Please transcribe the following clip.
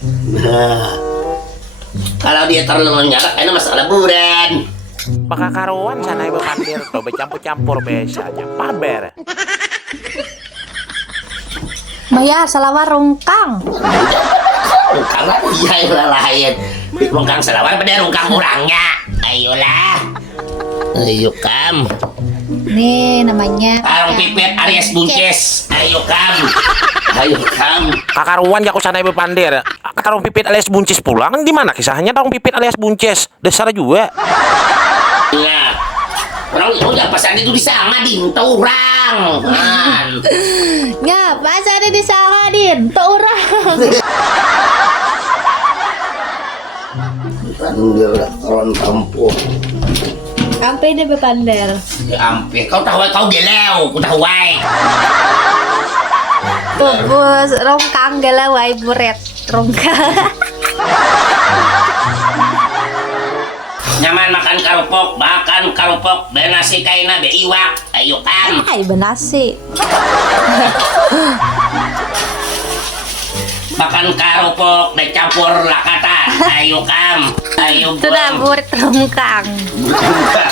Nah, kalau dia terlalu nyarak, ini masalah buran. Baka karuan sana ibu pandir tuh bercampur-campur biasanya paber. Maya salawar rungkang. Rungkang lah, iya yang lain. Rungkang selawar pada rungkang orangnya. Ayolah. Ayo Kam. Nih namanya Karung pipit Aries buncis. Ayo Kam. Ayo Kam. Kakaruan ya aku sana ibu pandir. Karung pipit alias buncis pulang di mana kisahnya karung pipit alias buncis? Dasar juga. Nah, orang itu udah pesan itu disangadin tuh orang. ya pas ada disangadin tuh orang. Kan dia udah orang kampung. Sampai deh bepander. Ya ampun, kau tahu kau geleu, ku tahu wae. Tuh bos rongkang galau ay buret rongkang. Nyaman makan karupok, be nasi kaina be iwak. Ayo Kam. Ay benasi. Makan karupok be campur lakatan. Ayo Kam. Ayo Sudah Bom. buret rongkang. Bukan.